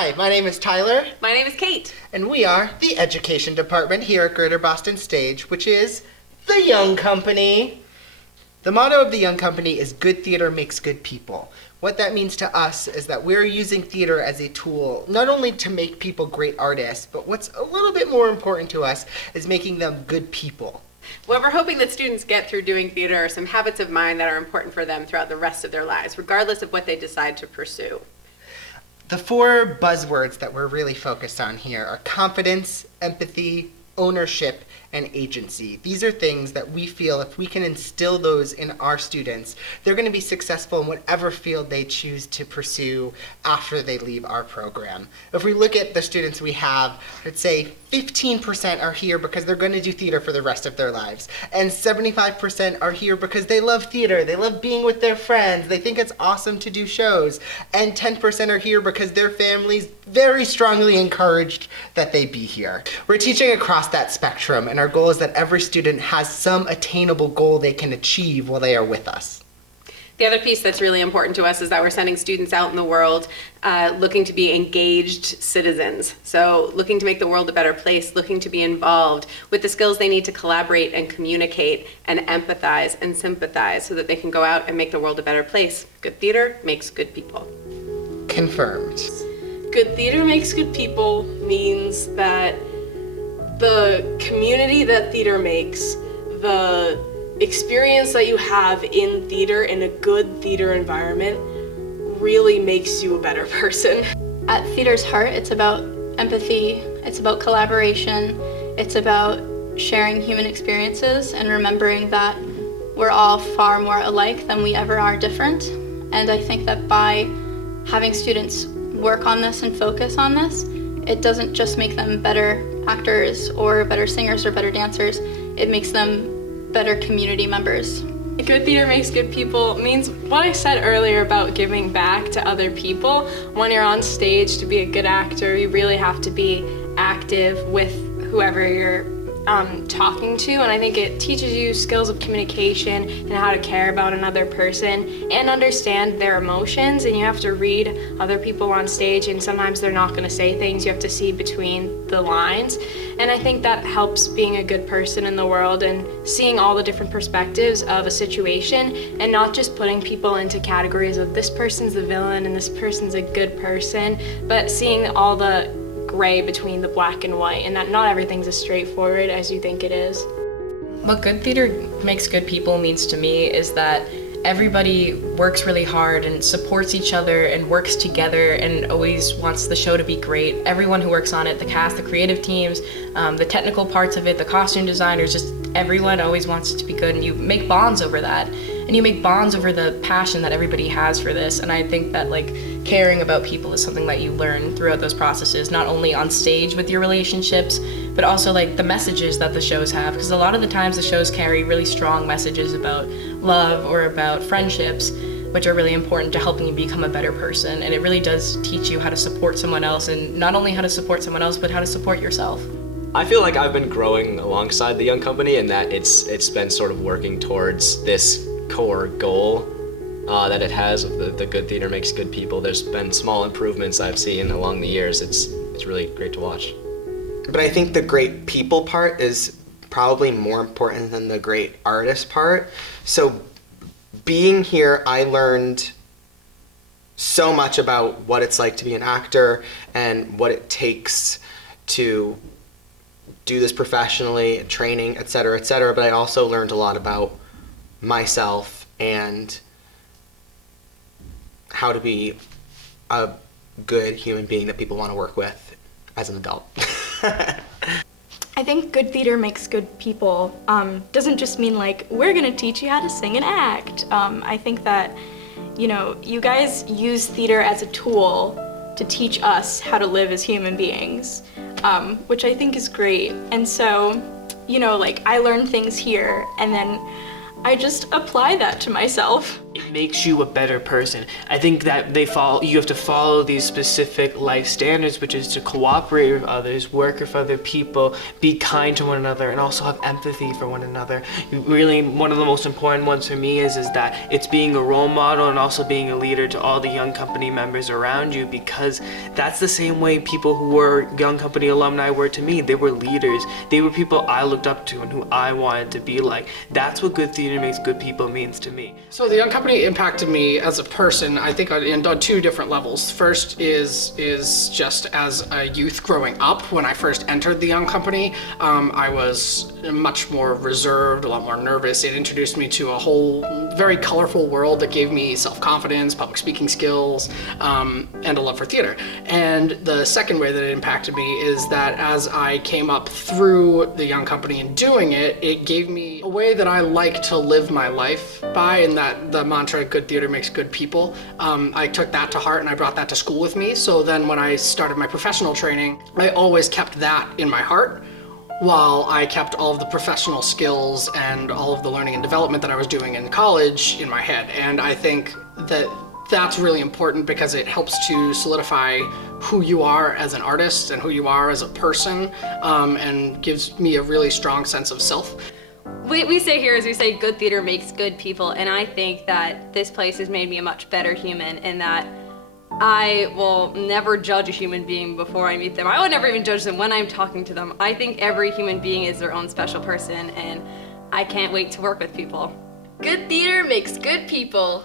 Hi, my name is Tyler, My name is Kate. and we are the Education Department here at Greater Boston Stage, which is the Young Company. The motto of the Young Company is good theater makes good people. What that means to us is that we're using theater as a tool, not only to make people great artists, but what's a little bit more important to us is making them good people. What we're hoping that students get through doing theater are some habits of mind that are important for them throughout the rest of their lives, regardless of what they decide to pursue. The four buzzwords that we're really focused on here are confidence, empathy, ownership, and agency. These are things that we feel if we can instill those in our students, they're going to be successful in whatever field they choose to pursue after they leave our program. If we look at the students we have, I'd say 15% are here because they're going to do theater for the rest of their lives. And 75% are here because they love theater, they love being with their friends, they think it's awesome to do shows. And 10% are here because their families very strongly encouraged that they be here. We're teaching across that spectrum, and our goal is that every student has some attainable goal they can achieve while they are with us. The other piece that's really important to us is that we're sending students out in the world looking to be engaged citizens. So looking to make the world a better place, looking to be involved with the skills they need to collaborate and communicate and empathize and sympathize so that they can go out and make the world a better place. Good theater makes good people. Confirmed. Good theater makes good people means that the community that theater makes, the experience that you have in theater in a good theater environment really makes you a better person. At Theater's heart, it's about empathy, it's about collaboration, it's about sharing human experiences and remembering that we're all far more alike than we ever are different. And I think that by having students work on this and focus on this, it doesn't just make them better actors or better singers or better dancers, it makes them better community members. Good theater makes good people means what I said earlier about giving back to other people. When you're on stage to be a good actor, you really have to be active with whoever you're talking to, and I think it teaches you skills of communication and how to care about another person and understand their emotions. And you have to read other people on stage, and sometimes they're not going to say things. You have to see between the lines, and I think that helps being a good person in the world and seeing all the different perspectives of a situation and not just putting people into categories of this person's the villain and this person's a good person, but seeing all the gray between the black and white, and that not everything's as straightforward as you think it is. What good theater makes good people means to me is that everybody works really hard and supports each other and works together and always wants the show to be great. Everyone who works on it, the cast, the creative teams, the technical parts of it, the costume designers, just everyone always wants it to be good, and you make bonds over that. And you make bonds over the passion that everybody has for this. And I think that caring about people is something that you learn throughout those processes, not only on stage with your relationships, but also the messages that the shows have. Because a lot of the times the shows carry really strong messages about love or about friendships, which are really important to helping you become a better person. And it really does teach you how to support someone else, and not only how to support someone else, but how to support yourself. I feel like I've been growing alongside the Young Company, and that it's been sort of working towards this core goal that it has of the good theater makes good people. There's been small improvements I've seen along the years. It's really great to watch. But I think the great people part is probably more important than the great artist part. So being here, I learned so much about what it's like to be an actor and what it takes to do this professionally, training, et cetera, but I also learned a lot about myself and how to be a good human being that people want to work with as an adult. I think good theater makes good people doesn't just mean we're gonna teach you how to sing and act. I think that, you guys use theater as a tool to teach us how to live as human beings, which I think is great. And so, I learn things here, and then I just apply that to myself. It makes you a better person. I think that you have to follow these specific life standards, which is to cooperate with others, work with other people, be kind to one another, and also have empathy for one another. Really, one of the most important ones for me is that it's being a role model and also being a leader to all the Young Company members around you, because that's the same way people who were Young Company alumni were to me. They were leaders. They were people I looked up to and who I wanted to be like. That's what good theater makes good people means to me. So the Young Company impacted me as a person, I think on two different levels. First is just as a youth growing up. When I first entered the Young Company, I was much more reserved, a lot more nervous. It introduced me to a whole very colorful world that gave me self-confidence, public speaking skills, and a love for theater. And the second way that it impacted me is that as I came up through the Young Company and doing it, it gave me a way that I like to live my life by, and that the mantra, good theater makes good people. I took that to heart and I brought that to school with me. So then when I started my professional training, I always kept that in my heart, while I kept all of the professional skills and all of the learning and development that I was doing in college in my head. And I think that that's really important because it helps to solidify who you are as an artist and who you are as a person, and gives me a really strong sense of self. We say here is we say good theater makes good people, and I think that this place has made me a much better human in that I will never judge a human being before I meet them. I would never even judge them when I'm talking to them. I think every human being is their own special person, and I can't wait to work with people. Good theater makes good people.